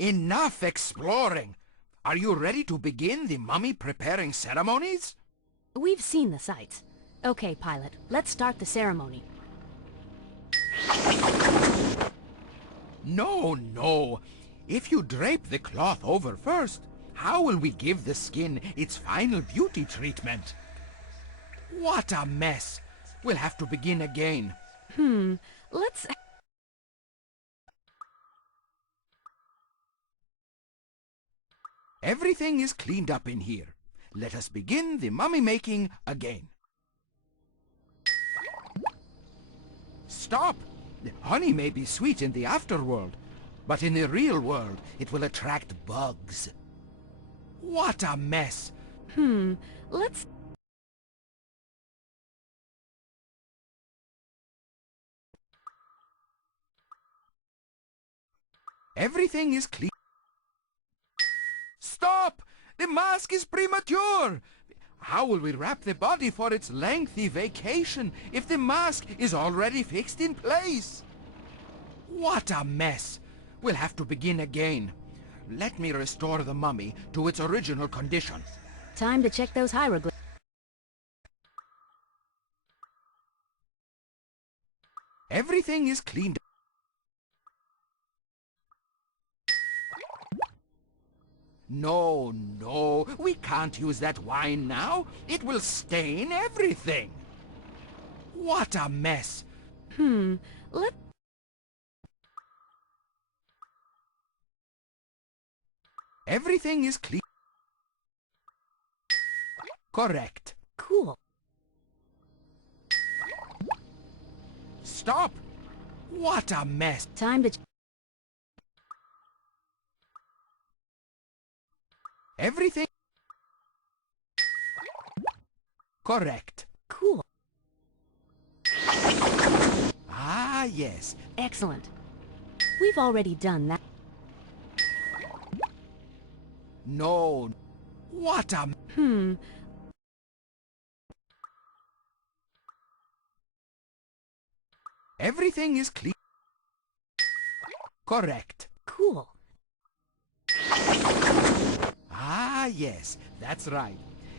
Enough exploring! Are you ready to begin the mummy-preparing ceremonies? We've seen the sights. Okay, pilot, let's start the ceremony. No, no. If you drape the cloth over first, how will we give the skin its final beauty treatment? What a mess! We'll have to begin again. Let's... Everything is cleaned up in here. Let us begin the mummy-making again. Stop! The honey may be sweet in the afterworld, but in the real world it will attract bugs. What a mess! let's... Everything is clean. Stop! The mask is premature! How will we wrap the body for its lengthy vacation if the mask is already fixed in place? What a mess! We'll have to begin again. Let me restore the mummy to its original condition. Time to check those hieroglyphs. Everything is cleaned up. No, no, we can't use that wine now. It will stain everything. What a mess. Let... Everything is clean. Correct. Cool. Stop! What a mess. Time to... Everything... Correct. Cool. Ah, yes. Excellent. We've already done that. No. What a... Everything is clean. Correct. Cool. Ah, yes. That's right.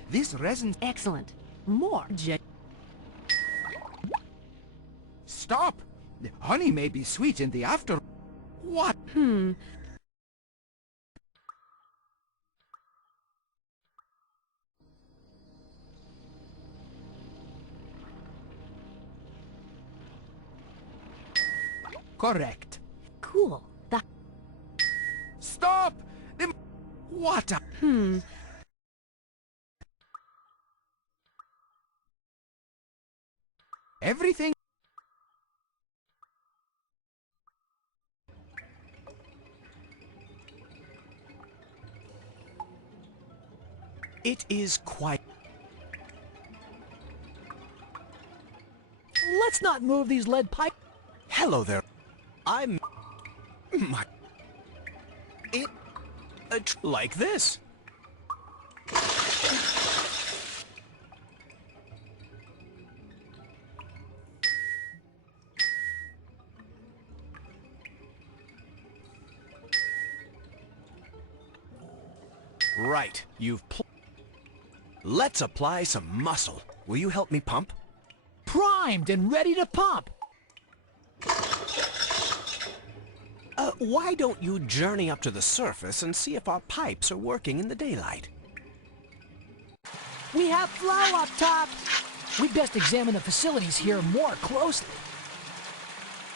This resin... Excellent. More Stop! The honey may be sweet in the after... What? Correct. Cool. That... Stop! The... What a... Everything... It is quite... Let's not move these lead pipe... Hello there. I'm... My... It... like this. Right, you've Let's apply some muscle. Will you help me pump? Primed and ready to pump. Why don't you journey up to the surface and see if our pipes are working in the daylight? We have flow up top. We'd best examine the facilities here more closely.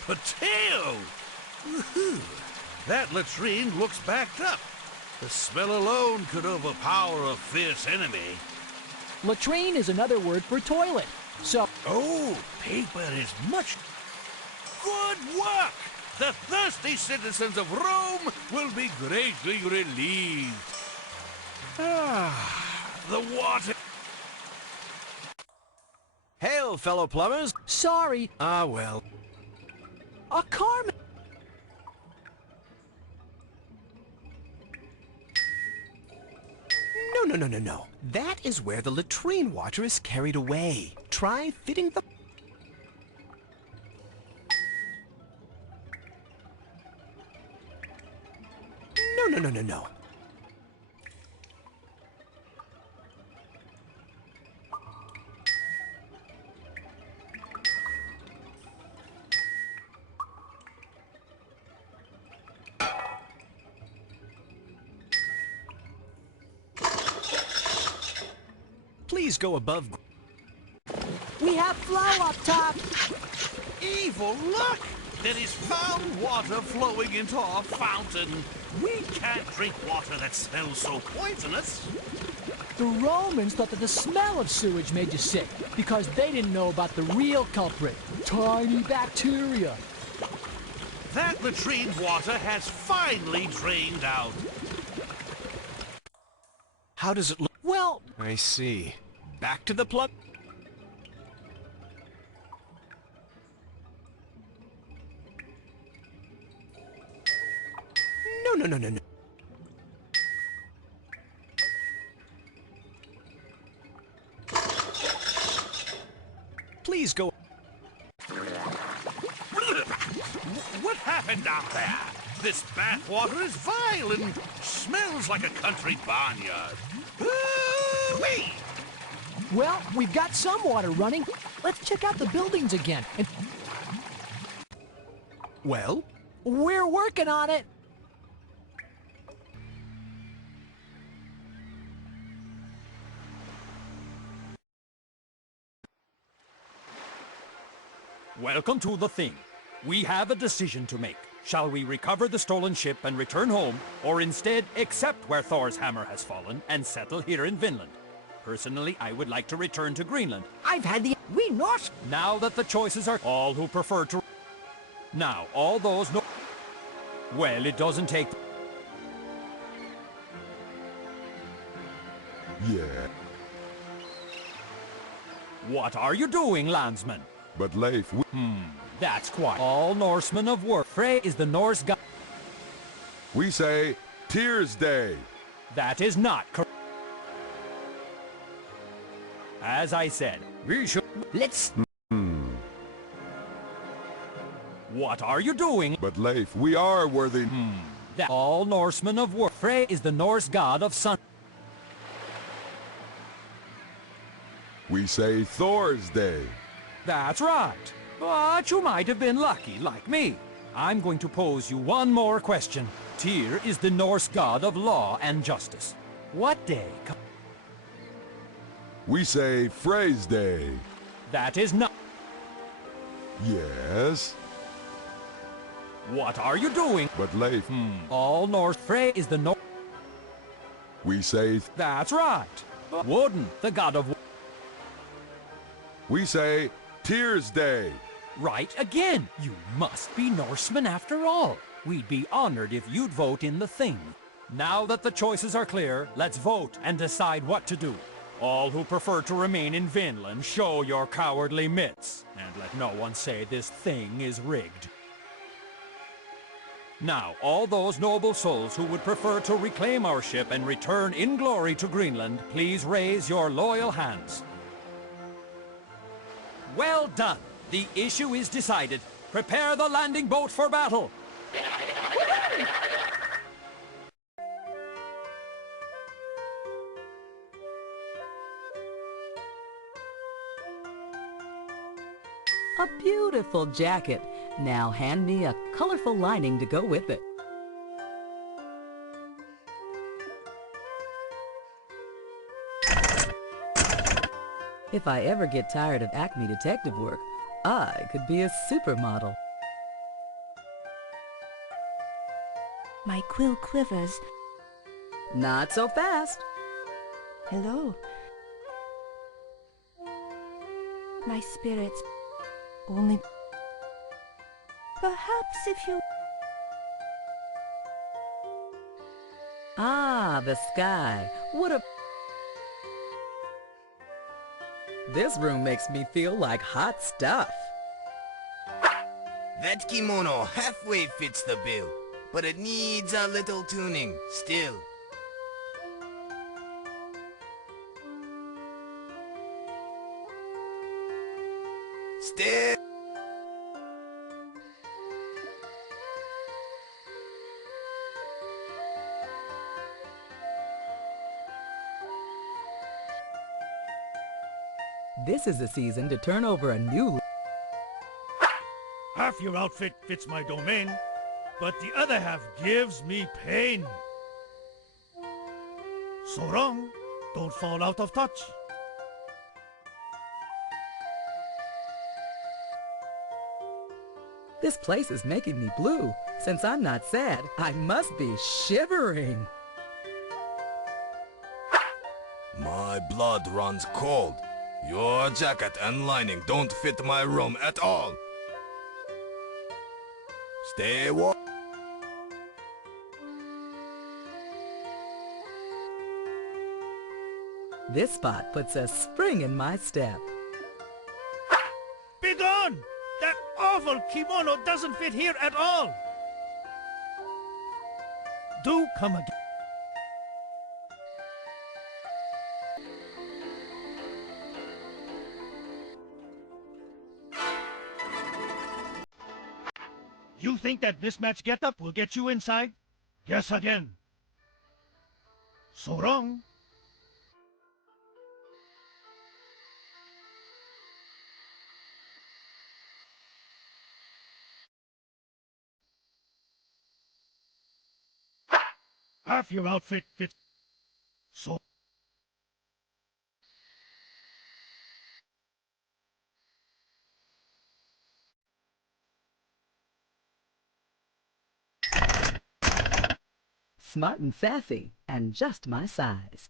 Potato! Woohoo! That latrine looks backed up. The smell alone could overpower a fierce enemy. Latrine is another word for toilet. So... Oh, paper is much... Good work! The thirsty citizens of Rome will be greatly relieved. Ah, the water... Hail, fellow plumbers! Sorry, Ah, well. a Carmen... No. That is where the latrine water is carried away. Try fitting the... No. Please go above. We have flow up top. Evil luck! There is foul water flowing into our fountain. We can't drink water that smells so poisonous. The Romans thought that the smell of sewage made you sick because they didn't know about the real culprit, tiny bacteria. That latrine water has finally drained out. How does it look? Well, I see. Back to the plug. No. Please go. What happened down there? This bathwater is vile and smells like a country barnyard. Ooh-wee! well, we've got some water running. Let's check out the buildings again. And Well? we're working on it. Welcome to the thing. We have a decision to make. Shall we recover the stolen ship and return home, or instead accept where Thor's hammer has fallen and settle here in Vinland? Personally, I would like to return to Greenland. I've had the... We not... Now that the choices are all who prefer to... Now, all those no... Well, it doesn't take... Yeah, What are you doing, landsman? but Leif, That's quiet. All Norsemen of war. Frey is the Norse god. we say Tears Day. That is not correct. As I said, we should... Let's... What are you doing? But Leif, we are worthy. That all Norsemen of war. Frey is the Norse god of sun. We say Thor's Day. That's right. But you might have been lucky, like me. I'm going to pose you one more question. Tyr is the Norse god of law and justice. What day? We say Frey's Day. That is not... Yes, What are you doing? but Leif, All Norse... Frey is the Norse... we say That's right. Woden, the god of... we say Tears Day. Right again. You must be Norsemen after all. We'd be honored if you'd vote in the thing. Now that the choices are clear, let's vote and decide what to do. All who prefer to remain in Vinland, show your cowardly mitts. And let no one say this thing is rigged. Now, all those noble souls who would prefer to reclaim our ship and return in glory to Greenland, please raise your loyal hands. Well done. The issue is decided. Prepare the landing boat for battle. A beautiful jacket. Now hand me a colorful lining to go with it. If I ever get tired of Acme detective work, I could be a supermodel. My quill quivers. Not so fast. Hello. My spirits only... Perhaps if you... Ah, the sky. What a... This room makes me feel like hot stuff. That kimono halfway fits the bill, but it needs a little tuning, still. Still. This is the season to turn over a new leaf. Half your outfit fits my domain, but the other half gives me pain. So wrong, don't fall out of touch. This place is making me blue. Since I'm not sad, I must be shivering. My blood runs cold. Your jacket and lining don't fit my room at all. Stay warm. This spot puts a spring in my step. Be gone! That awful kimono doesn't fit here at all! Do come again. You think that mismatched getup will get you inside? Guess again. So wrong. Half your outfit fits. So. Smart and sassy, and just my size.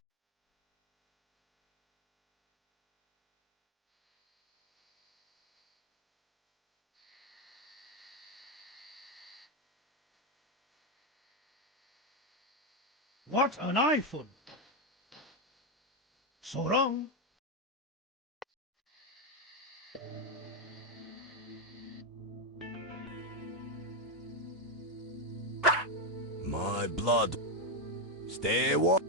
What an iPhone! So wrong. My blood. Stay warm.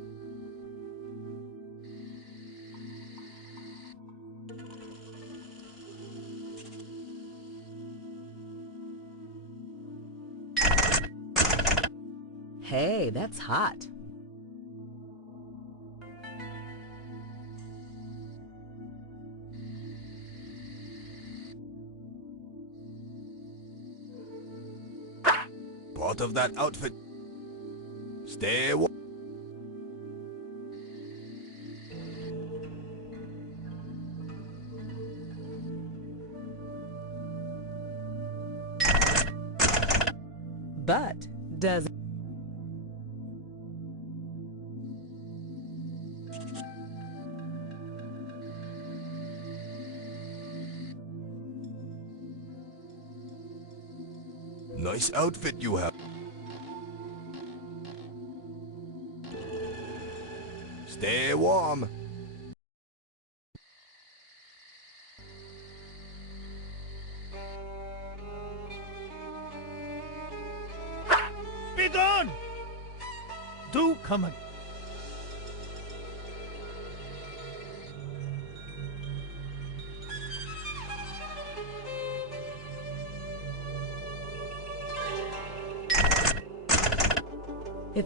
Hey, that's hot. Part of that outfit. Stay warm. But does Nice outfit you have. Stay warm. Be gone! Do come again.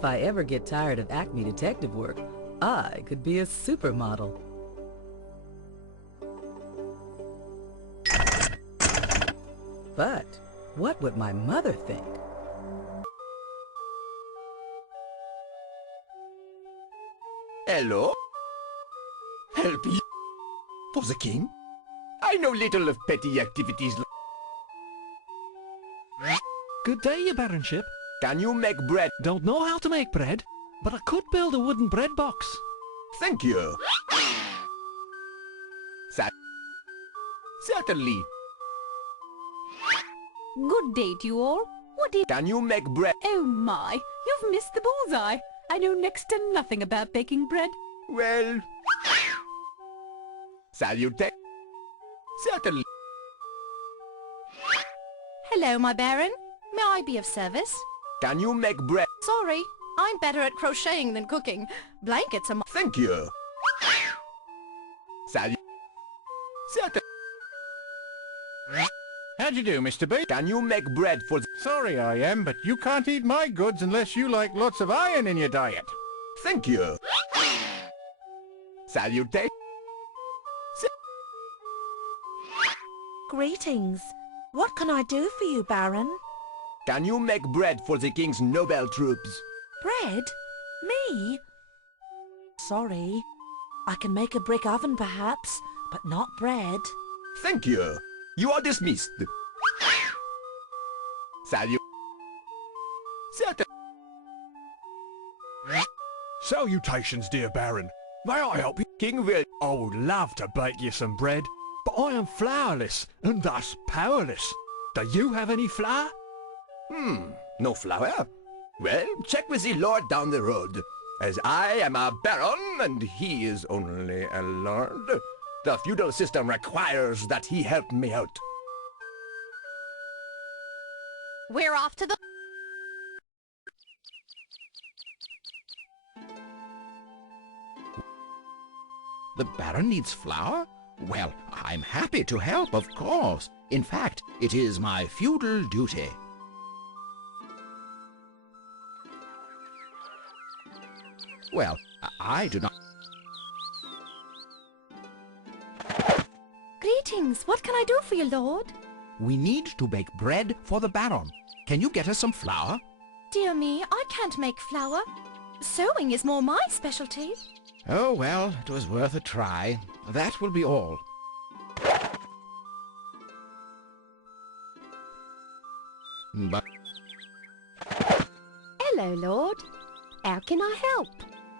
if I ever get tired of Acme detective work, I could be a supermodel. But what would my mother think? Hello? Help you? For the king? I know little of petty activities. Good day, your baronship. Can you make bread? Don't know how to make bread, but I could build a wooden bread box. Thank you. Certainly. Good day to you all. What is... Can you make bread? Oh my, you've missed the bullseye. I know next to nothing about baking bread. Well... Salute. Certainly. Hello, my baron. May I be of service? Can you make bread? Sorry, I'm better at crocheting than cooking. Blankets are my... Thank you. Salute. Certainly. How'd you do, Mr. B? Can you make bread for... Sorry I am, but you can't eat my goods unless you like lots of iron in your diet. Thank you. Salute. Greetings. What can I do for you, Baron? Can you make bread for the king's noble troops? Bread? Me? Sorry. I can make a brick oven, perhaps, but not bread. Thank you. You are dismissed. Salut. Salutations, dear Baron. May I help you? King will. I would love to bake you some bread, but I am flourless and thus powerless. Do you have any flour? No flour? Well, check with the lord down the road. As I am a baron and he is only a lord, the feudal system requires that he help me out. We're off to the... The Baron needs flour? Well, I'm happy to help, of course. In fact, it is my feudal duty. Well, I do not... Greetings. What can I do for you, Lord? We need to bake bread for the Baron. Can you get us some flour? Dear me, I can't make flour. Sewing is more my specialty. Oh, well, it was worth a try. That will be all. But... Hello, Lord. How can I help?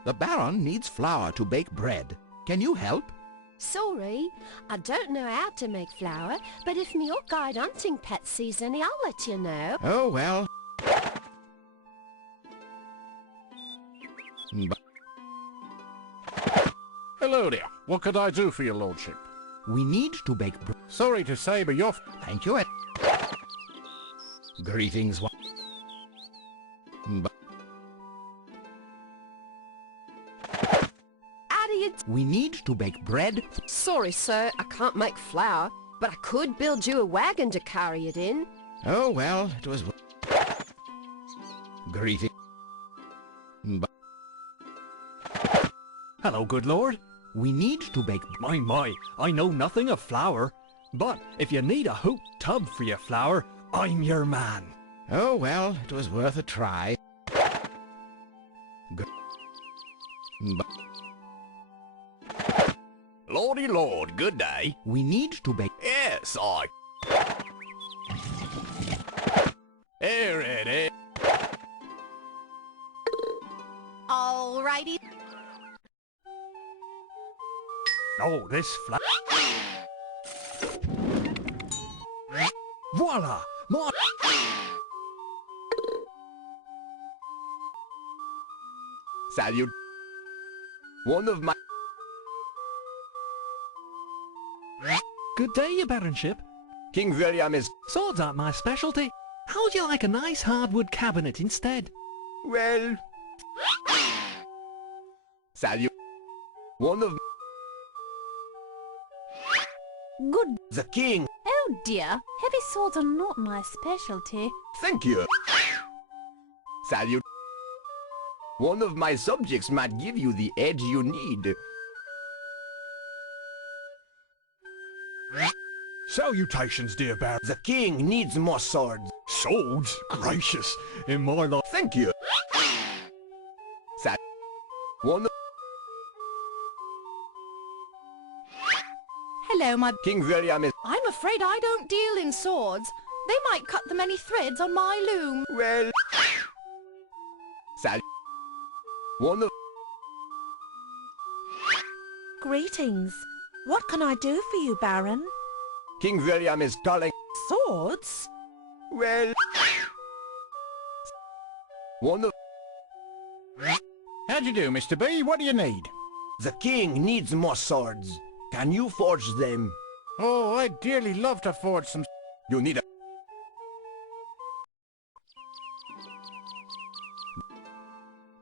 The Baron needs flour to bake bread. Can you help? Sorry, I don't know how to make flour, but if me or guide hunting pet sees any, I'll let you know. Oh, well. But... Hello there. What could I do for your lordship? We need to bake bread. Sorry to say, but you're... Thank you. Greetings. But... We need to bake bread. Sorry, sir, I can't make flour, but I could build you a wagon to carry it in. Oh, well, it was... Greetings. But... Hello, good lord. We need to bake... My, I know nothing of flour. But if you need a hoop tub for your flour, I'm your man. Oh, well, it was worth a try. But... Lordy lord, good day. We need to bake... Yes, I... Here it is. Alrighty. Oh, this Voila! My... Salut. One of my... Good day, your baronship. King William is... Swords aren't my specialty. How would you like a nice hardwood cabinet instead? Well... Salut. One of... Good. The king. Oh dear, heavy swords are not my specialty. Thank you. Salut. One of my subjects might give you the edge you need. Salutations, dear Baron. The king needs more swords. Swords? Gracious. In my life. Thank you. One of... Hello, my... King William is... I'm afraid I don't deal in swords. They might cut the many threads on my loom. Well... One of... Greetings. What can I do for you, Baron? King William is calling... Swords? Well... One of... How'd you do, Mr. B? What do you need? The king needs more swords. Can you forge them? Oh, I'd dearly love to forge some... You need a...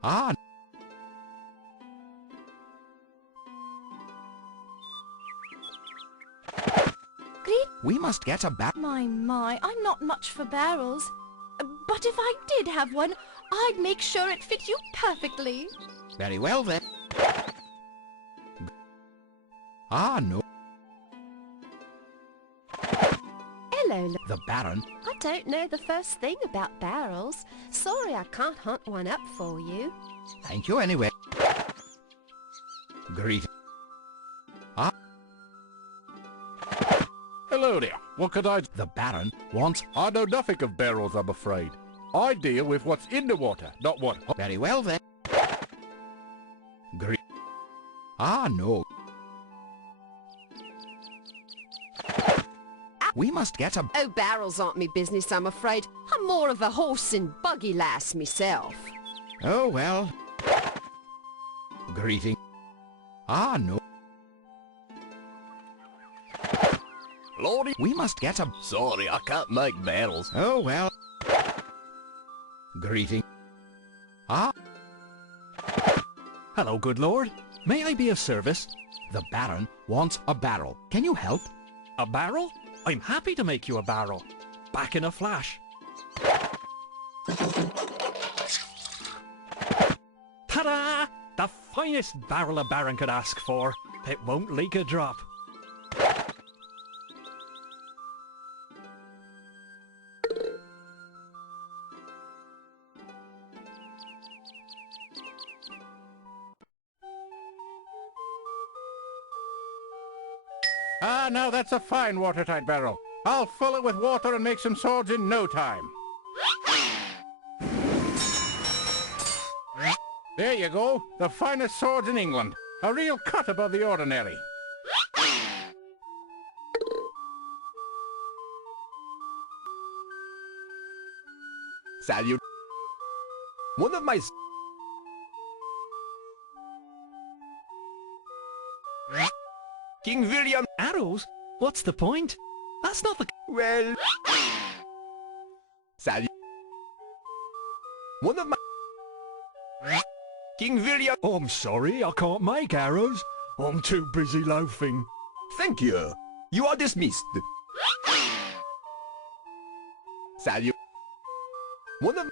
Ah. We must get a bat. My, I'm not much for barrels. But if I did have one, I'd make sure it fit you perfectly. Very well, then. Ah, no. The Baron. I don't know the first thing about barrels. Sorry I can't hunt one up for you. Thank you anyway. Greet. Ah. Hello there. What could I... The Baron wants... I know nothing of barrels, I'm afraid. I deal with what's in the water, not what... Very well then. Greet. Ah, no. We must get a... Oh, barrels aren't me business, I'm afraid. I'm more of a horse and buggy lass myself. Oh, well. Greeting. Ah, no. Lordy, we must get a... Sorry, I can't make barrels. Oh, well. Greeting. Ah. Hello, good lord. May I be of service? The Baron wants a barrel. Can you help? A barrel? I'm happy to make you a barrel. Back in a flash. Ta-da! The finest barrel a baron could ask for. It won't leak a drop. Ah, now that's a fine watertight barrel. I'll fill it with water and make some swords in no time. There you go. The finest swords in England. A real cut above the ordinary. Salute. One of my... King William... Arrows? What's the point? That's not the... Well... Salute. One of my... King William... Oh, I'm sorry, I can't make arrows. I'm too busy loafing. Thank you. You are dismissed. Salute. One of...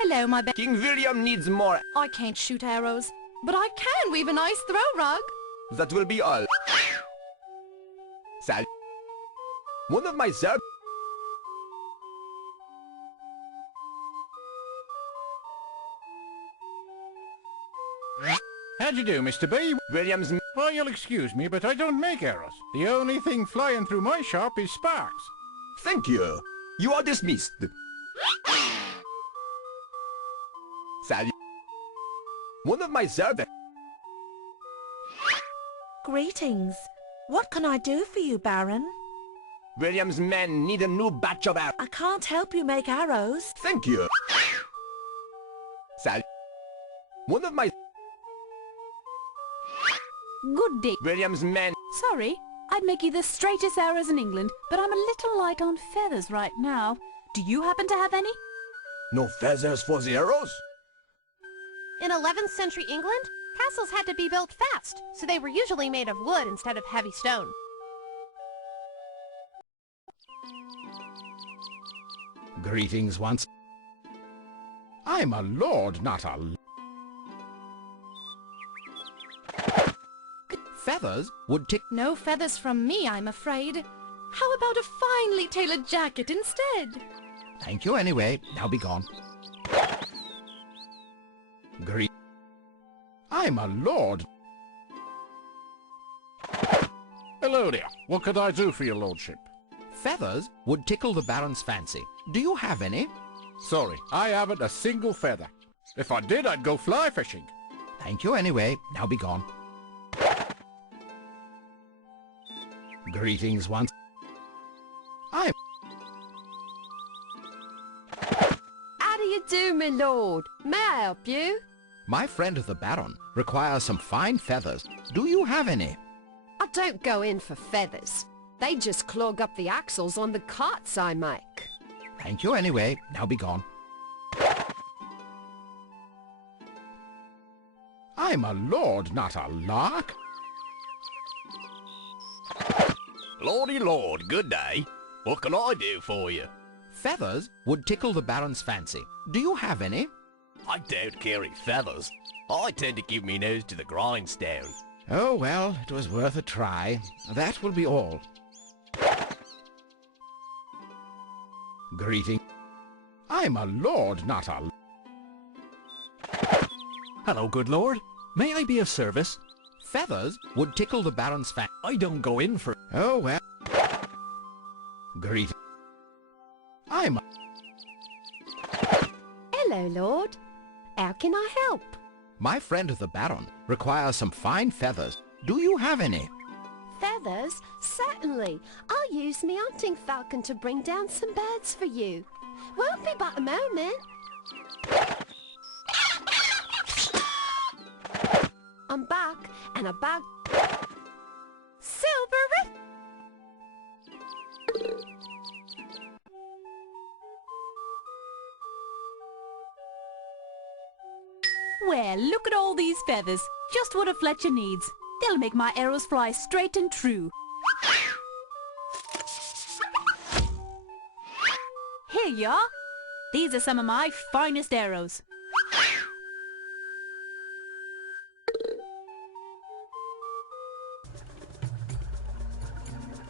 Hello, my King William needs more... I can't shoot arrows, but I can weave a nice throw rug. That will be all. Salute. One of my servants... How'd you do, Mr. B? Williams... Oh, you'll excuse me, but I don't make arrows. The only thing flying through my shop is sparks. Thank you. You are dismissed. Salute. One of my servants... Greetings. What can I do for you, Baron? William's men need a new batch of arrows. I can't help you make arrows. Thank you. Salute. One of my... Good day. William's men... Sorry, I'd make you the straightest arrows in England, but I'm a little light on feathers right now. Do you happen to have any? No feathers for the arrows? In 11th century England, castles had to be built fast, so they were usually made of wood instead of heavy stone. Greetings once. I'm a lord, not a... Feathers would tick... No feathers from me, I'm afraid. How about a finely tailored jacket instead? Thank you anyway. Now be gone. Greet. I'm a lord. Hello there. What could I do for your lordship? Feathers would tickle the Baron's fancy. Do you have any? Sorry, I haven't a single feather. If I did, I'd go fly fishing. Thank you anyway. Now be gone. Greetings once. How do you do, my lord? May I help you? My friend the Baron requires some fine feathers. Do you have any? I don't go in for feathers. They just clog up the axles on the carts I make. Thank you anyway. Now be gone. I'm a lord, not a lark. Lordy lord, good day. What can I do for you? Feathers would tickle the Baron's fancy. Do you have any? I don't carry feathers. I tend to keep me nose to the grindstone. Oh, well, it was worth a try. That will be all. Greeting. I'm a lord, not a... Hello, good lord. May I be of service? Feathers would tickle the Baron's fat. I don't go in for... Oh, well. Greeting. I'm a... Hello, Lord. How can I help? My friend the Baron requires some fine feathers. Do you have any? Feathers? Certainly. I'll use me hunting falcon to bring down some birds for you. Won't be but a moment. I'm back, and a bag... Silver... Well, look at all these feathers. Just what a Fletcher needs. They'll make my arrows fly straight and true. Here you are. These are some of my finest arrows.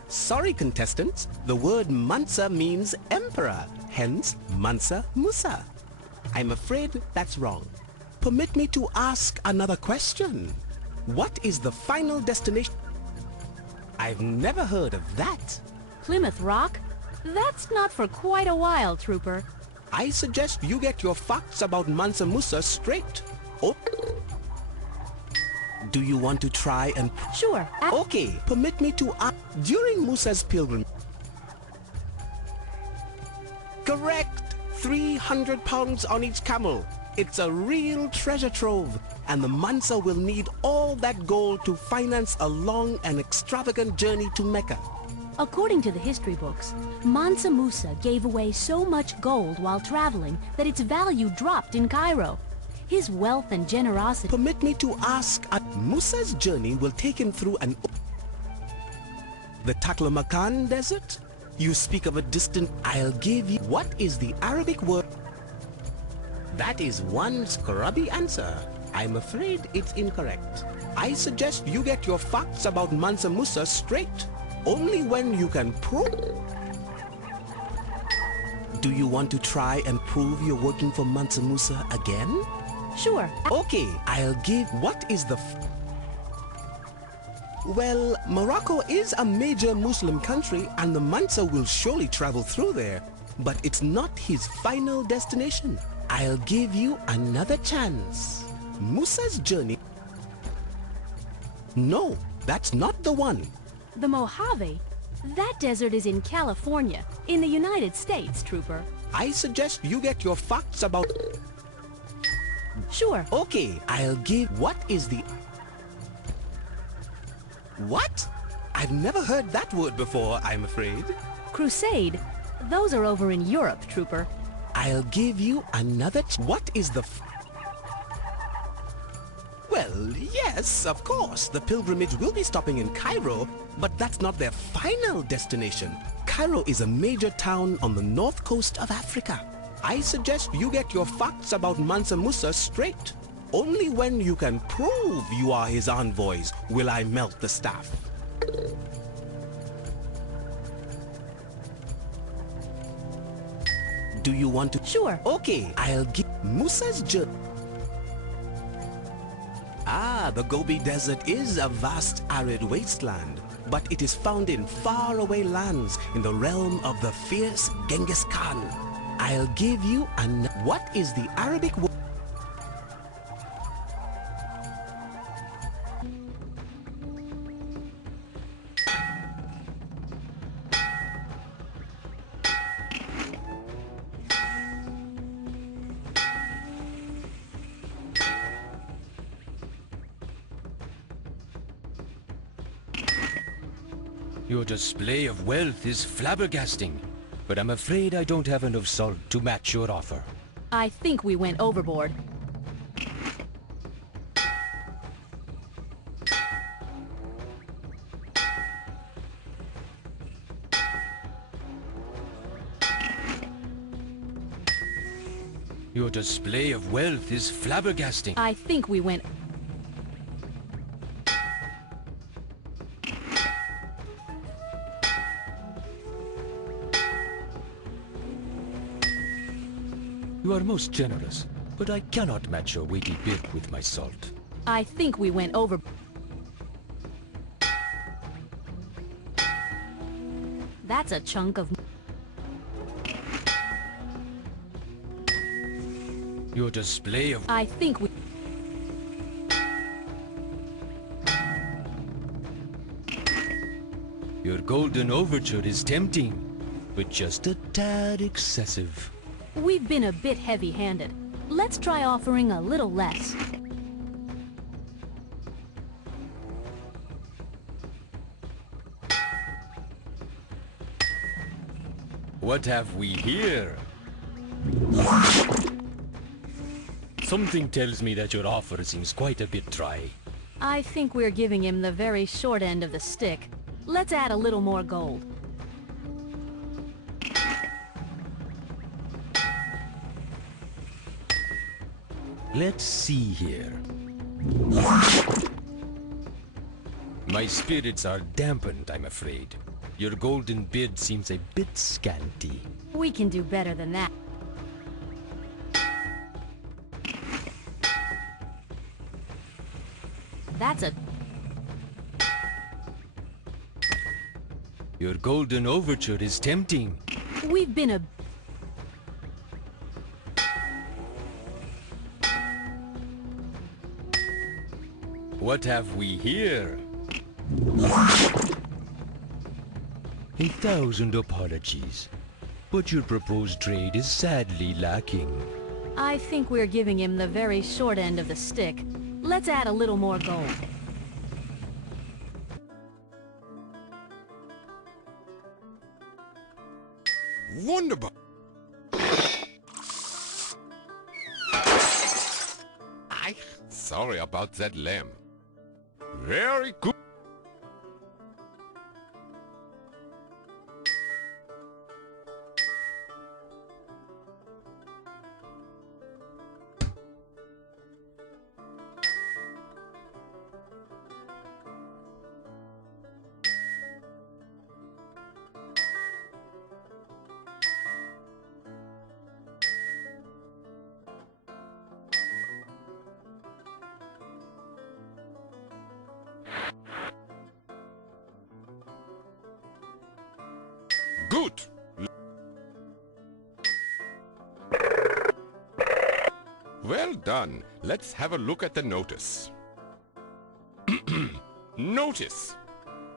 Sorry, contestants. The word Mansa means emperor, hence Mansa Musa. I'm afraid that's wrong. Permit me to ask another question. What is the final destination? I've never heard of that. Plymouth Rock? That's not for quite a while, Trooper. I suggest you get your facts about Mansa Musa straight. Oh. Do you want to try and... Sure. Okay, permit me to ask. During Musa's pilgrimage... Correct! 300 pounds on each camel. It's a real treasure trove, and the Mansa will need all that gold to finance a long and extravagant journey to Mecca. According to the history books, Mansa Musa gave away so much gold while traveling that its value dropped in Cairo. His wealth and generosity... Permit me to ask, Musa's journey will take him through the Taklamakan desert? You speak of a distant... I'll give you... What is the Arabic word? That is one scrubby answer. I'm afraid it's incorrect. I suggest you get your facts about Mansa Musa straight. Only when you can prove... Do you want to try and prove you're working for Mansa Musa again? Sure. Okay, I'll give... What is the... Well, Morocco is a major Muslim country and the Mansa will surely travel through there. But it's not his final destination. I'll give you another chance. Musa's journey... No, that's not the one. The Mojave? That desert is in California, in the United States, Trooper. I suggest you get your facts about... Sure. Okay, I'll give... What is the... What? I've never heard that word before, I'm afraid. Crusade? Those are over in Europe, Trooper. I'll give you another... What is the... Well, yes, of course, the pilgrimage will be stopping in Cairo, but that's not their final destination. Cairo is a major town on the north coast of Africa. I suggest you get your facts about Mansa Musa straight. Only when you can prove you are his envoys will I melt the staff. Do you want to... Sure. Okay, I'll give... Musa's journey... Ah, the Gobi Desert is a vast arid wasteland, but it is found in faraway lands in the realm of the fierce Genghis Khan. I'll give you an... What is the Arabic word? Your display of wealth is flabbergasting, but I'm afraid I don't have enough salt to match your offer. I think we went overboard. Your display of wealth is flabbergasting. I think we went... You are most generous, but I cannot match your weighty bid with my salt. I think we went over... That's a chunk of... Your display of... I think we... Your golden overture is tempting, but just a tad excessive. We've been a bit heavy-handed. Let's try offering a little less. What have we here? Something tells me that your offer seems quite a bit dry. I think we're giving him the very short end of the stick. Let's add a little more gold. Let's see here. My spirits are dampened, I'm afraid. Your golden bid seems a bit scanty. We can do better than that. That's a... Your golden overture is tempting. We've been a... What have we here? 1,000 apologies, but your proposed trade is sadly lacking. I think we're giving him the very short end of the stick. Let's add a little more gold. Wunderbar. Sorry about that lamb. Very good. Good. Well done. Let's have a look at the notice. Notice.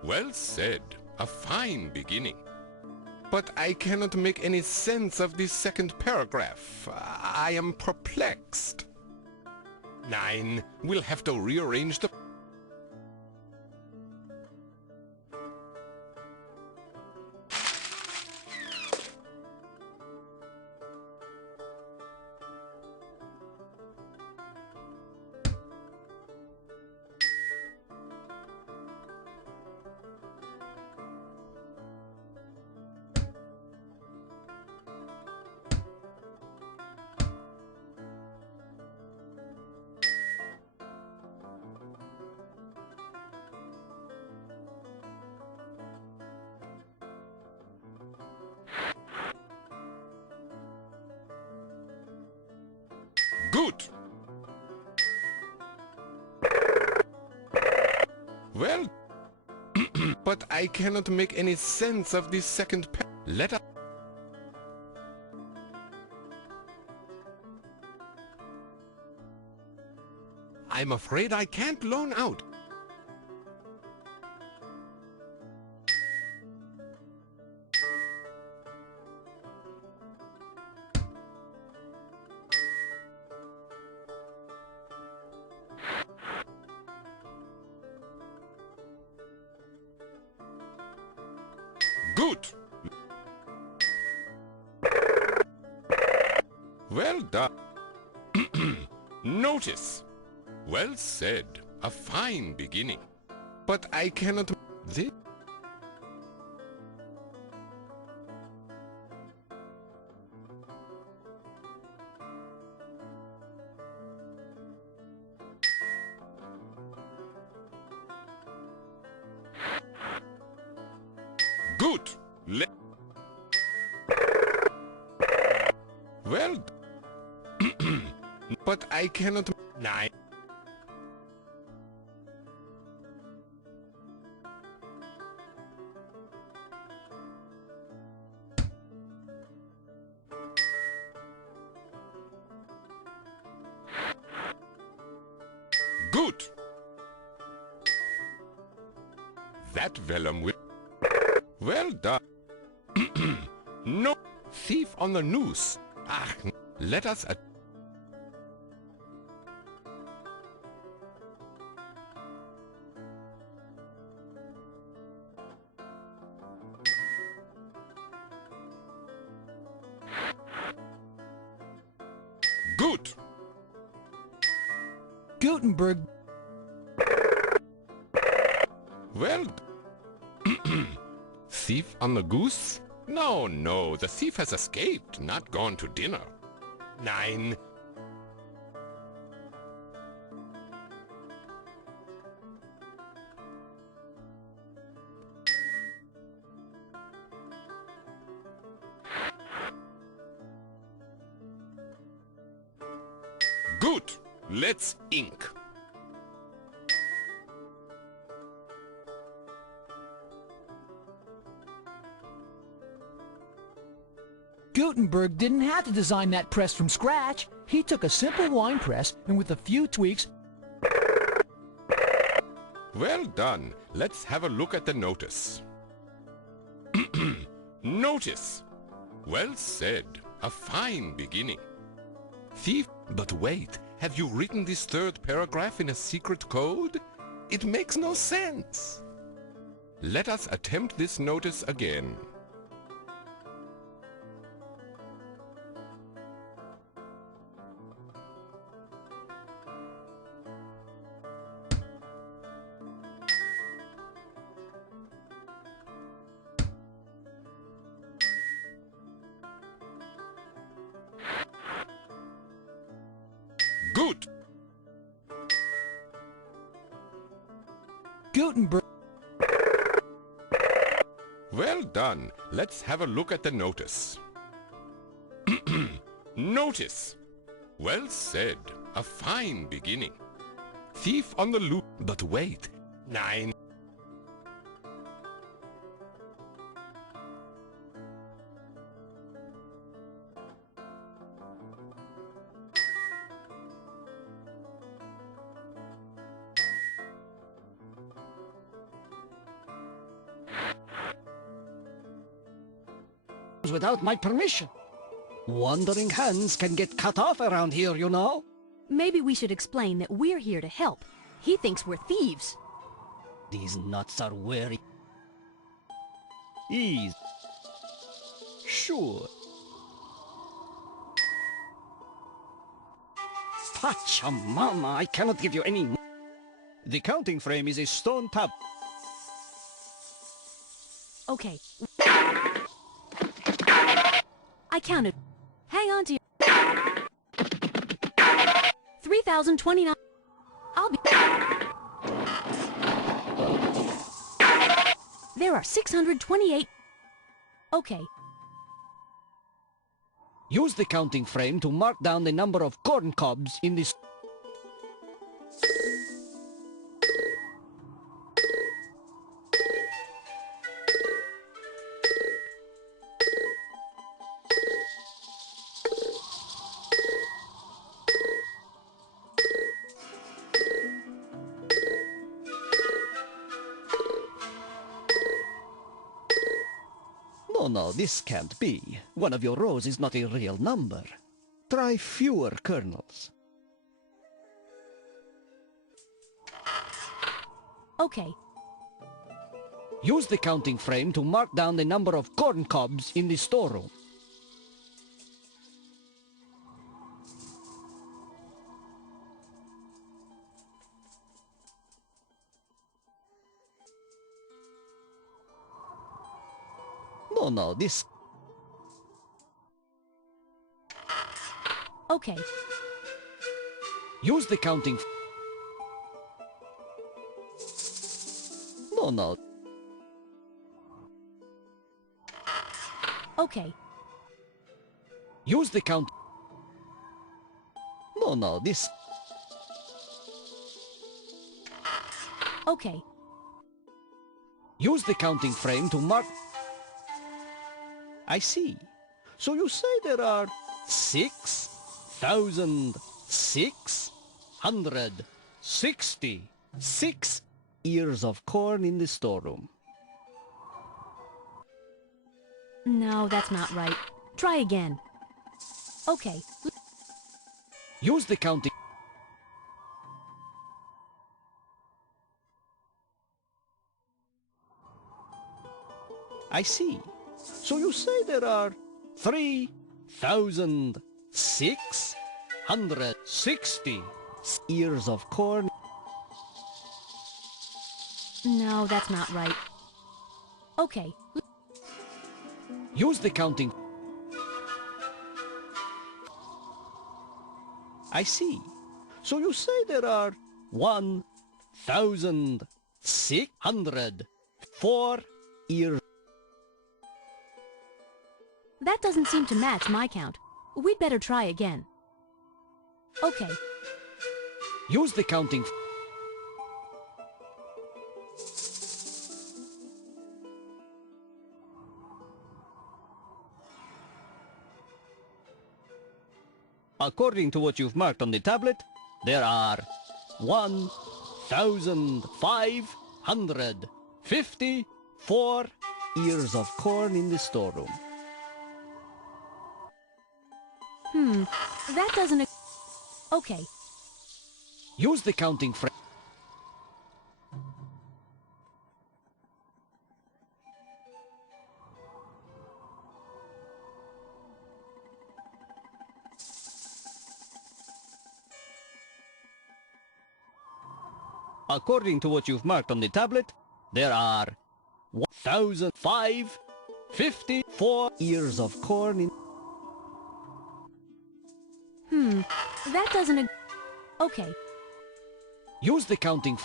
Well said. A fine beginning. But I cannot make any sense of this second paragraph. I am perplexed. Nein, we'll have to rearrange the... Good. Well, but I cannot make any sense of this second letter. I'm afraid I can't loan out. Good. Well done. Notice. Well said. A fine beginning. But I cannot... This... Good. Well, But I cannot... Nine. Good. That vellum will... Well done. No thief on the noose. Ach, let us... Good. Gutenberg. Well... Thief on the goose? No, no, the thief has escaped, not gone to dinner. Nine. Good. Let's ink. Gutenberg didn't have to design that press from scratch. He took a simple wine press and with a few tweaks... Well done. Let's have a look at the notice. Notice. Well said. A fine beginning. Thief... But wait, have you written this third paragraph in a secret code? It makes no sense. Let us attempt this notice again. Good. Gutenberg. Well done. Let's have a look at the notice. Notice. Well said. A fine beginning. Thief on the loose. But wait. Nine. Without my permission. Wandering hands can get cut off around here, you know. Maybe we should explain that we're here to help. He thinks we're thieves. These nuts are very... Easy. Sure. Pachamama, I cannot give you any more. The counting frame is a stone tab. Okay. I counted. Hang on to your... 3,029... I'll be... There are 628... Okay. Use the counting frame to mark down the number of corn cobs in this... No, this can't be. One of your rows is not a real number. Try fewer kernels. Okay. Use the counting frame to mark down the number of corn cobs in the storeroom. No, this... Okay. Use the counting... No. Okay. Use the count... No, this... Okay. Use the counting frame to mark... I see. So you say there are 6,666 ears of corn in the storeroom. No, that's not right. Try again. Okay. Use the counting... I see. So you say there are 3,660 ears of corn. No, that's not right. Okay. Use the counting... I see. So you say there are 1,604 ears. That doesn't seem to match my count. We'd better try again. Okay. Use the counting... According to what you've marked on the tablet, there are 1,554 ears of corn in the storeroom. That doesn't... Okay. Use the counting frame. According to what you've marked on the tablet, there are 1,554 ears of corn in... That doesn't... Okay. Use the counting...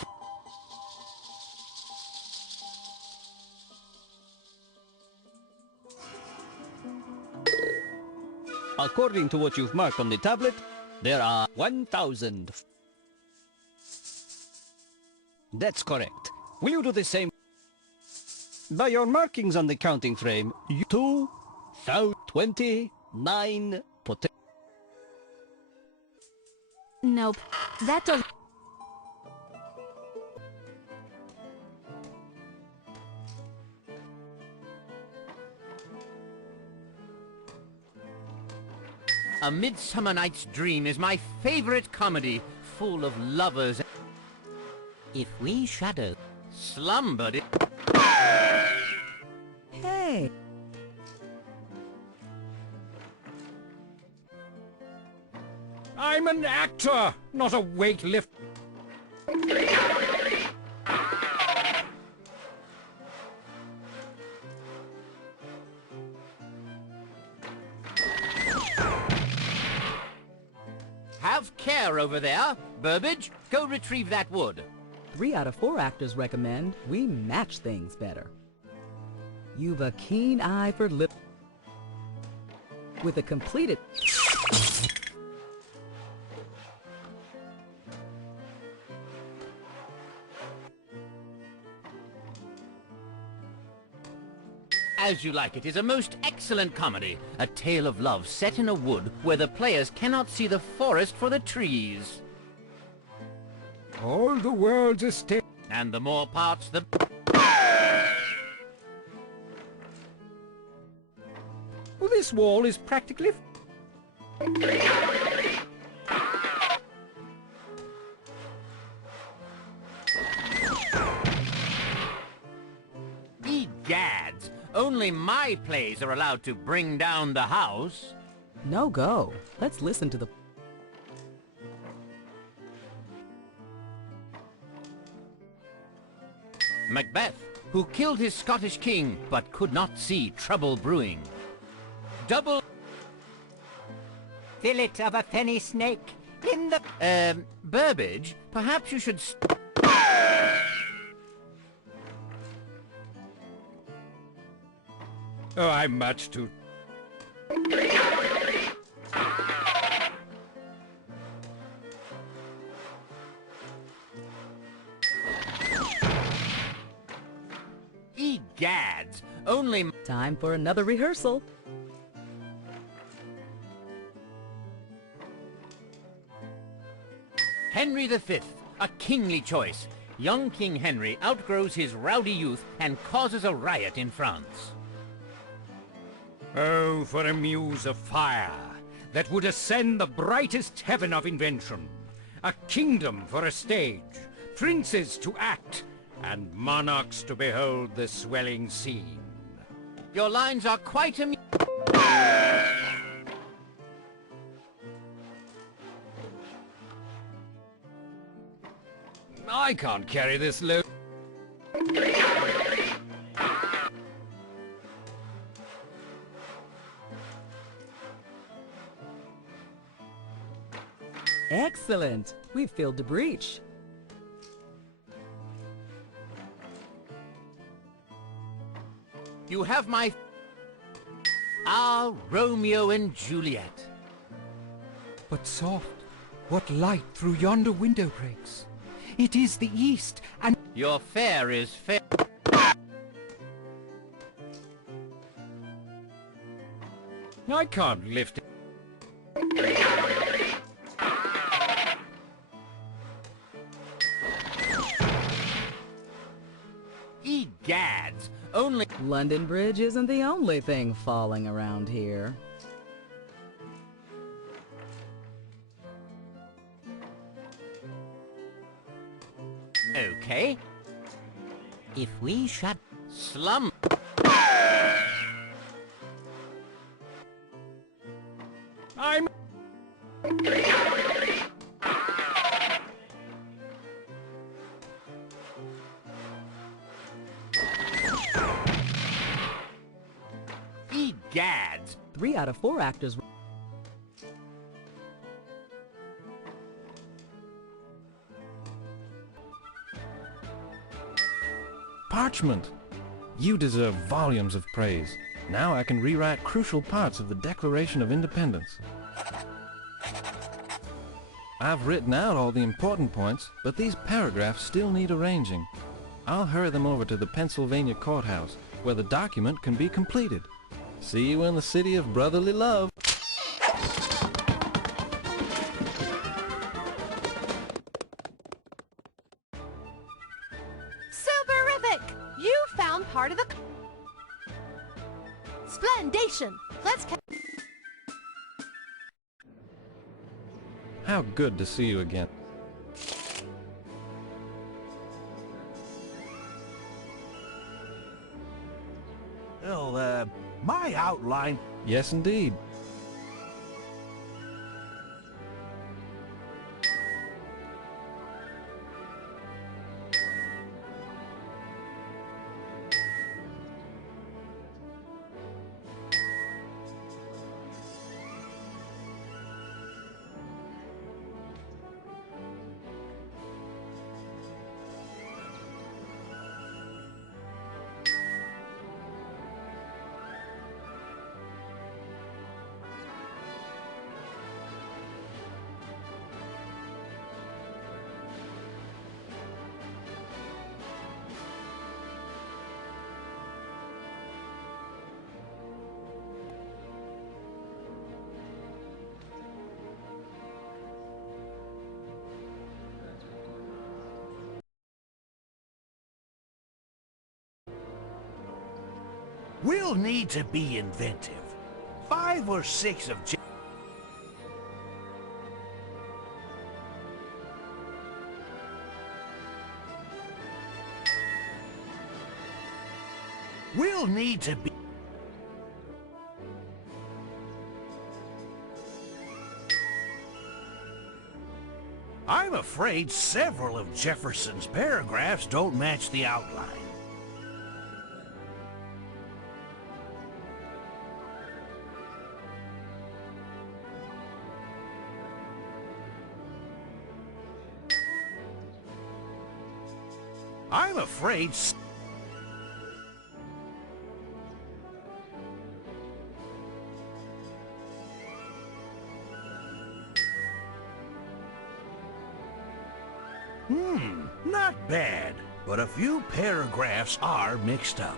According to what you've marked on the tablet, there are 1,000... That's correct. Will you do the same? By your markings on the counting frame, 2,029 potatoes. Nope. That doesn't... A Midsummer Night's Dream is my favorite comedy, full of lovers. If we shadow slumbered... Hey! I'm an actor, not a weightlifter. Have care over there. Burbage, go retrieve that wood. 3 out of 4 actors recommend we match things better. You've a keen eye for lip... With a completed... As You Like It is a most excellent comedy, a tale of love set in a wood where the players cannot see the forest for the trees. All the world's a stage. And the more parts, the... Well, this wall is practically... Egads! Only my plays are allowed to bring down the house. No go. Let's listen to the... Macbeth, who killed his Scottish king, but could not see trouble brewing. Double... Fillet of a penny snake in the... Burbage, perhaps you should... Oh, I'm much too... Egads! Only... Time for another rehearsal. Henry V, a kingly choice. Young King Henry outgrows his rowdy youth and causes a riot in France. Oh, for a muse of fire that would ascend the brightest heaven of invention. A kingdom for a stage, princes to act, and monarchs to behold the swelling scene. Your lines are quite I can't carry this load. Excellent. We've filled the breach. You have my... Our Romeo and Juliet. But soft, what light through yonder window breaks? It is the east, and... Your fare is fair. I can't lift it. Egads! Only... London Bridge isn't the only thing falling around here. Okay. If we shut... Slum... I'm... Egads! 3 out of 4 actors... Parchment! You deserve volumes of praise. Now I can rewrite crucial parts of the Declaration of Independence. I've written out all the important points, but these paragraphs still need arranging. I'll hurry them over to the Pennsylvania courthouse, where the document can be completed. See you in the city of brotherly love. Silverific! You found part of the... Splendation! Let's... How good to see you again. Well, my outline... Yes, indeed. We'll need to be inventive. 5 or 6 of... We'll need to be... I'm afraid several of Jefferson's paragraphs don't match the outline. I'm afraid... Not bad, but a few paragraphs are mixed up.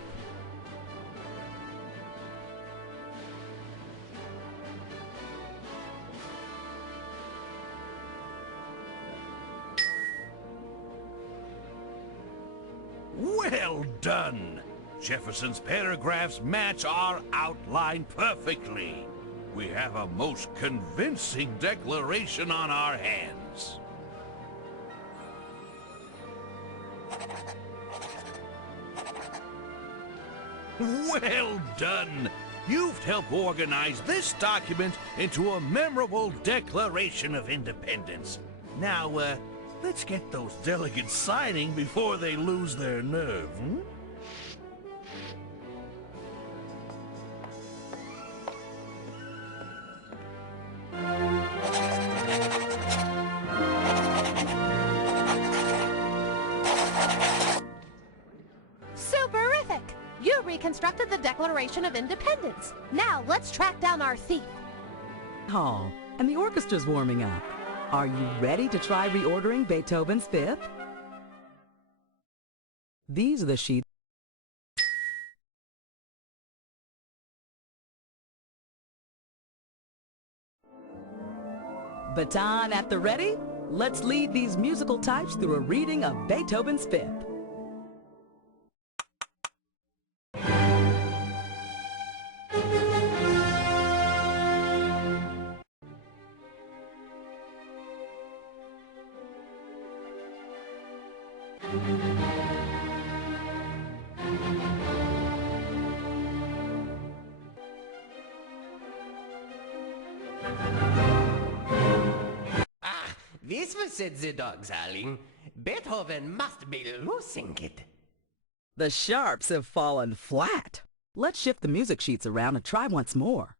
Well done! Jefferson's paragraphs match our outline perfectly. We have a most convincing declaration on our hands. Well done! You've helped organize this document into a memorable Declaration of Independence. Now, let's get those delegates signing before they lose their nerve, hmm? Superific! You reconstructed the Declaration of Independence. Now let's track down our thief. Hall, and the orchestra's warming up. Are you ready to try reordering Beethoven's Fifth? These are the sheets. Baton at the ready? Let's lead these musical types through a reading of Beethoven's Fifth. This was said the dog, darling. Beethoven must be losing it. The sharps have fallen flat. Let's shift the music sheets around and try once more.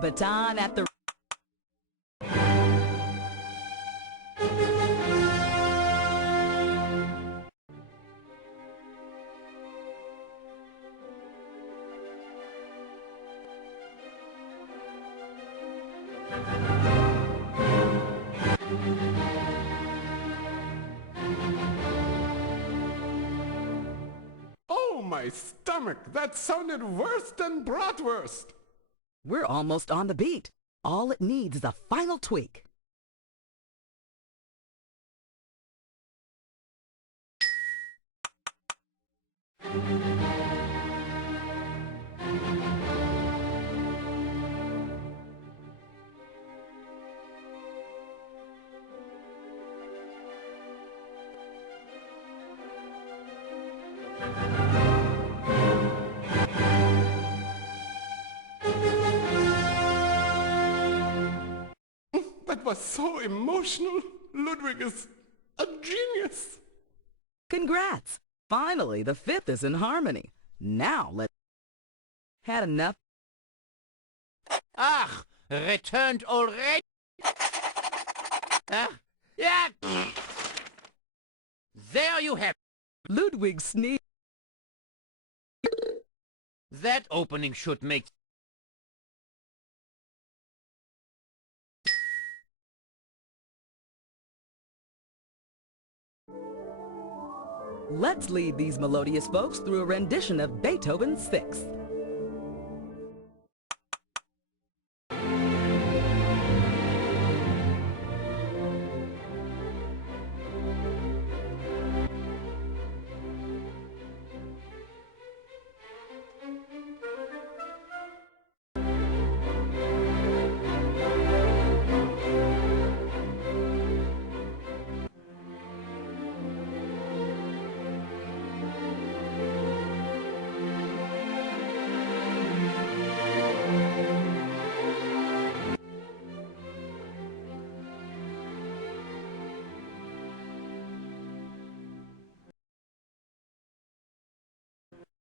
Baton at the... Oh, my stomach! That sounded worse than bratwurst! We're almost on the beat. All it needs is a final tweak. That was so emotional. Ludwig is a genius. Congrats! Finally, the Fifth is in harmony. Now let's... Had enough? Ah, returned already? Yeah. There you have Ludwig sneezed. That opening should make... Let's lead these melodious folks through a rendition of Beethoven's Sixth.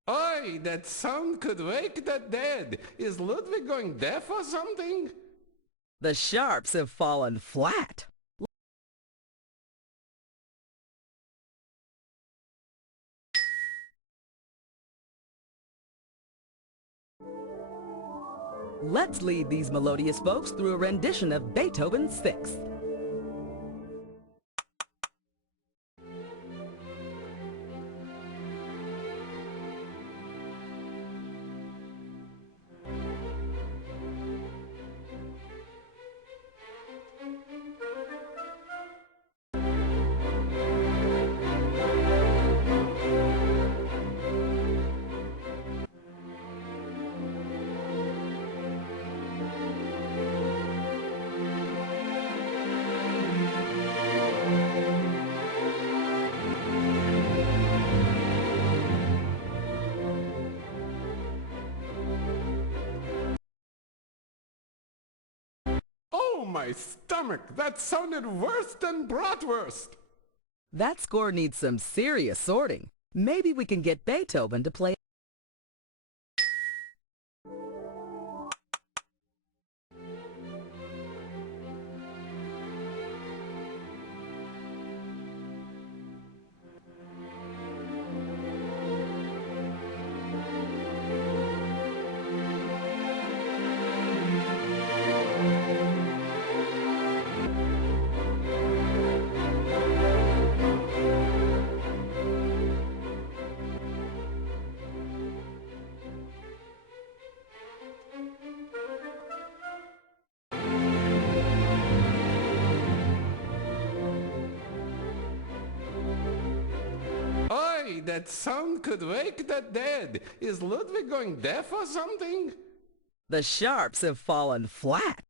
Oi, that sound could wake the dead. Is Ludwig going deaf or something? The sharps have fallen flat. Let's lead these melodious folks through a rendition of Beethoven's Sixth. Oh, my stomach! That sounded worse than bratwurst! That score needs some serious sorting. Maybe we can get Beethoven to play. Oi, that sound could wake the dead. Is Ludwig going deaf or something? The sharps have fallen flat.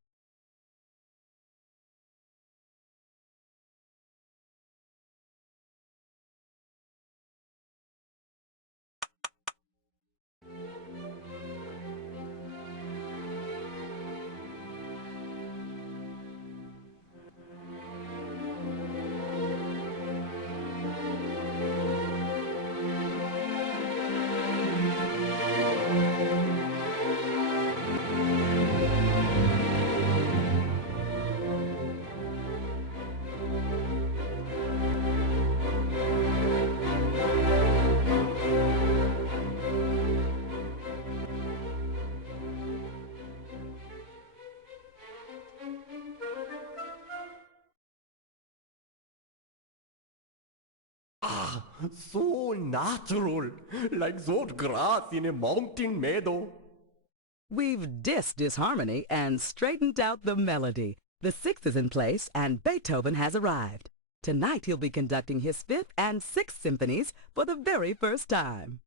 Ah, so natural, like that grass in a mountain meadow. We've dissed disharmony and straightened out the melody. The sixth is in place and Beethoven has arrived. Tonight he'll be conducting his fifth and sixth symphonies for the very first time.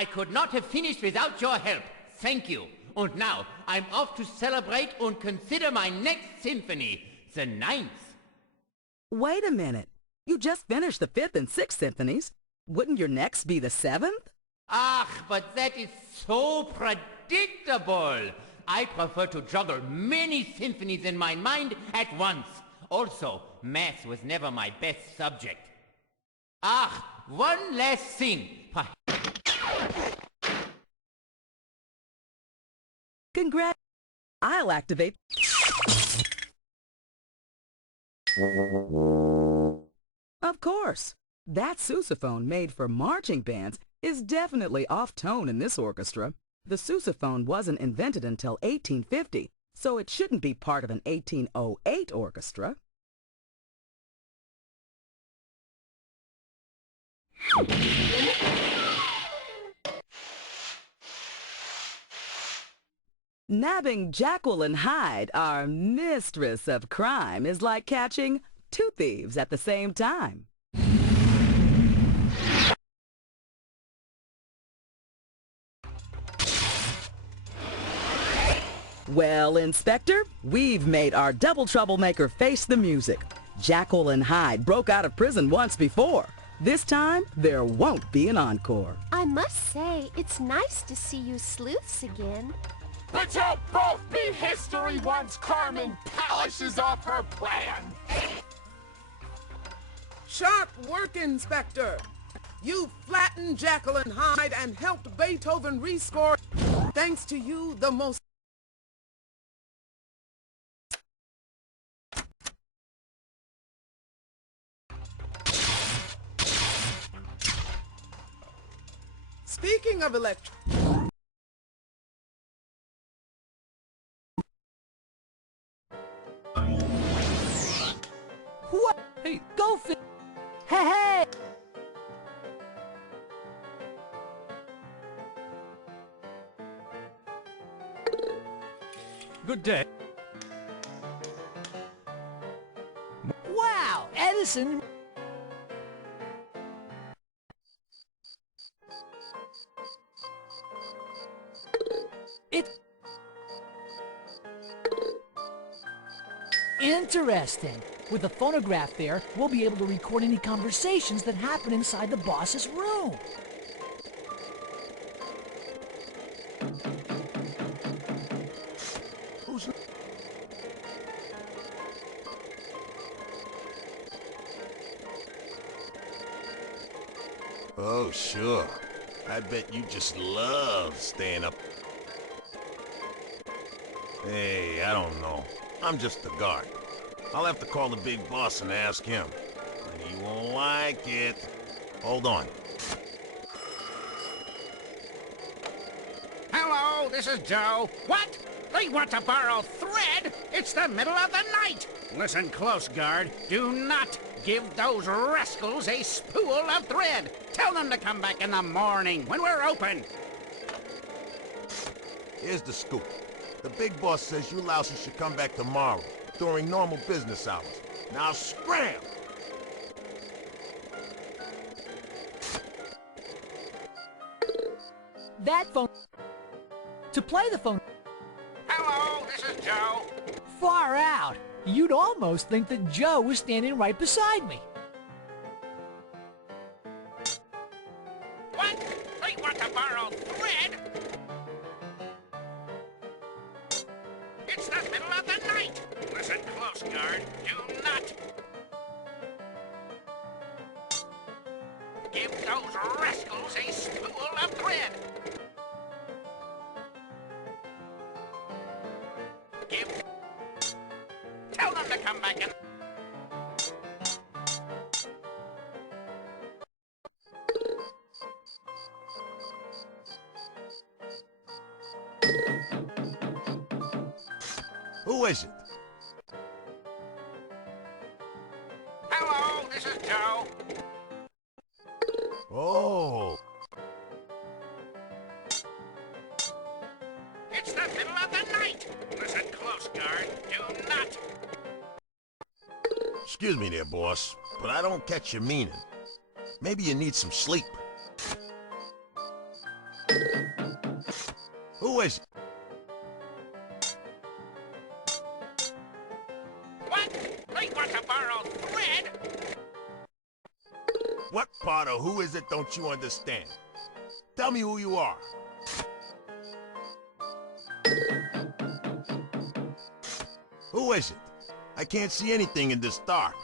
I could not have finished without your help. Thank you. And now, I'm off to celebrate and consider my next symphony, the ninth. Wait a minute. You just finished the fifth and sixth symphonies. Wouldn't your next be the seventh? Ah, but that is so predictable. I prefer to juggle many symphonies in my mind at once. Also, math was never my best subject. Ah, one last thing. Congrats. I'll activate. Of course. That sousaphone made for marching bands is definitely off-tone in this orchestra. The sousaphone wasn't invented until 1850, so it shouldn't be part of an 1808 orchestra. Nabbing Jacqueline Hyde, our mistress of crime, is like catching two thieves at the same time. Well, Inspector, we've made our double troublemaker face the music. Jacqueline Hyde broke out of prison once before. This time, there won't be an encore. I must say, it's nice to see you sleuths again. But you'll both be history once Carmen polishes off her plan! Sharp work, Inspector! You flattened Jacqueline Hyde and helped Beethoven rescore. Thanks to you, the most Speaking of electric... What? Hey, go fi... Hey, hey! Good day. Wow, Edison... Interesting. With the phonograph there, we'll be able to record any conversations that happen inside the boss's room. Oh, sure. I bet you just love staying up. Hey, I don't know. I'm just the guard. I'll have to call the big boss and ask him. And he won't like it. Hold on. Hello, this is Joe. What? They want to borrow thread? It's the middle of the night. Listen close, guard. Do not give those rascals a spool of thread. Tell them to come back in the morning when we're open. Here's the scoop. The big boss says you louses should come back tomorrow, during normal business hours. Now scram! That phone... To play the phone... Hello, this is Joe. Far out. You'd almost think that Joe was standing right beside me. What? They want to borrow thread? It's the middle of the night. Listen close, guard. Do not give those rascals a spool of thread. Tell them to come back and... Who is it? Hello, this is Joe. Oh. It's the middle of the night. Listen close, guard. Do not... Excuse me there, boss, but I don't catch your meaning. Maybe you need some sleep. Who is it? What? They want to borrow thread? What part of who is it don't you understand? Tell me who you are. Who is it? I can't see anything in this dark.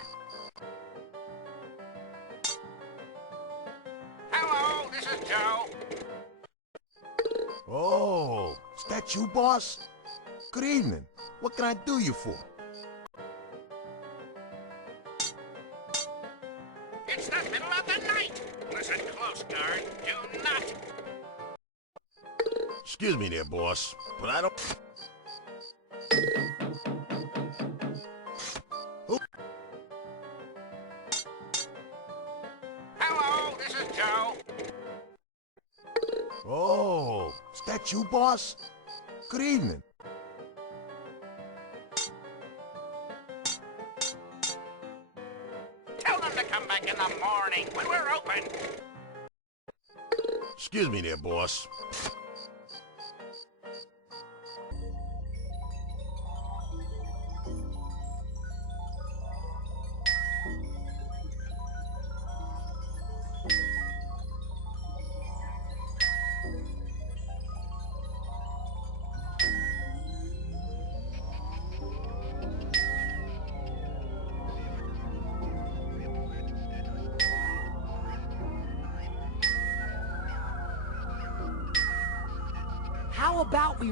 Hello, this is Joe. Oh, is that you, boss? Good evening. What can I do you for? It's the middle of the night. Listen close, guard. Do not... Excuse me there, boss, but I don't... Hello, this is Joe. Oh, is that you, boss? Good evening. Tell them to come back in the morning when we're open. Excuse me there, boss. How about we...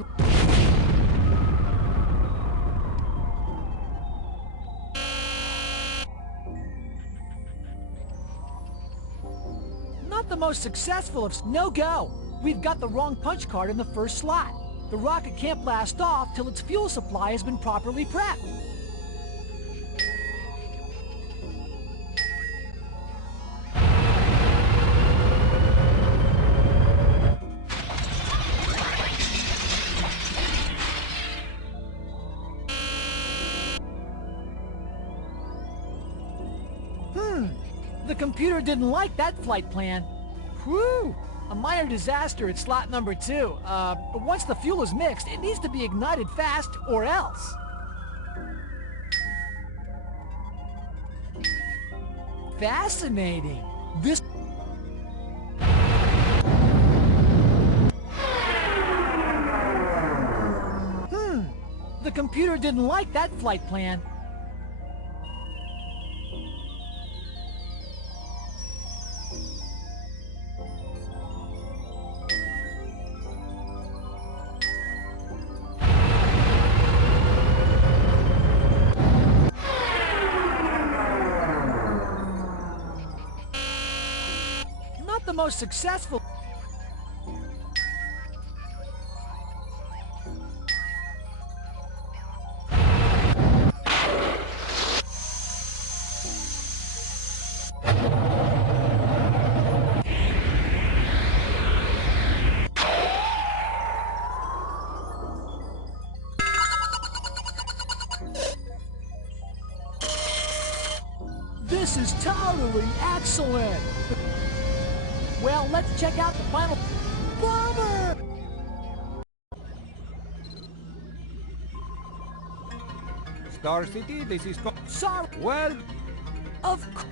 Not the the most successful of... No go! We've got the wrong punch card in the first slot. The rocket can't blast off till its fuel supply has been properly prepped. The computer didn't like that flight plan. Whew! A minor disaster at slot number 2. Once the fuel is mixed, it needs to be ignited fast or else. Fascinating. This... The computer didn't like that flight plan. The most successful. This is totally excellent. Well, let's check out the final bomber! Star City, this is... Sorry. Well... Of course.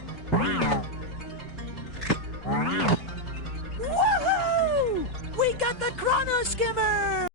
Woohoo! We got the Chrono Skimmer!